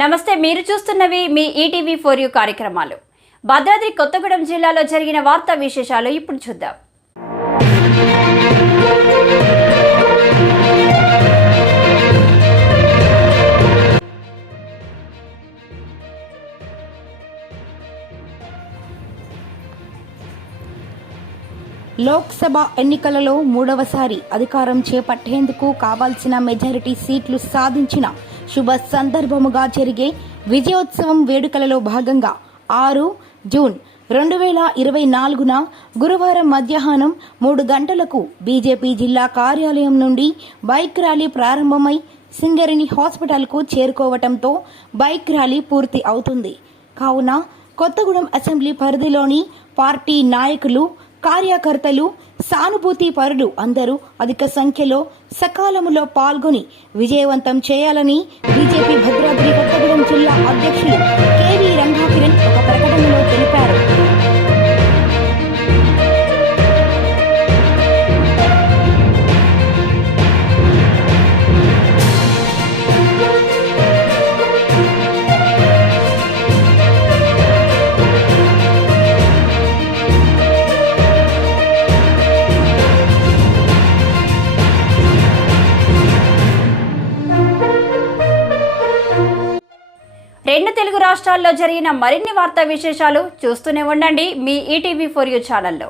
నమస్తే మీరు చూస్తున్నవి మీ ఈటీవీ ఫోర్ యూ కార్యక్రమాలు. భద్రాద్రి కొత్తగూడెం జిల్లాలో జరిగిన వార్తా విశేషాలు ఇప్పుడు చూద్దాం. లోక్సభ ఎన్నికలలో మూడవసారి అధికారం చేపట్టేందుకు కావాల్సిన మెజారిటీ సీట్లు సాధించిన శుభ సందర్భముగా జరిగే విజయోత్సవం వేడుకలలో భాగంగా ఆరు జూన్ రెండు వేల ఇరవై నాలుగున గురువారం మధ్యాహ్నం మూడు గంటలకు బీజేపీ జిల్లా కార్యాలయం నుండి బైక్ ర్యాలీ ప్రారంభమై సింగరేణి హాస్పిటల్కు చేరుకోవటంతో బైక్ ర్యాలీ పూర్తి అవుతుంది. కావున కొత్తగూడెం అసెంబ్లీ పరిధిలోని పార్టీ నాయకులు కార్యకర్తలు సానుభూతి పరులు అందరూ అధిక సంఖ్యలో సకాలములో పాల్గొని విజయవంతం చేయాలని బీజేపీ భద్రాద్రి కొత్తగూడెం జిల్లా రెండు తెలుగు రాష్ట్రాల్లో జరిగిన మరిన్ని వార్తా విశేషాలు చూస్తూనే ఉండండి మీ ఈటీవీ ఫోర్ యూ ఛానల్లో.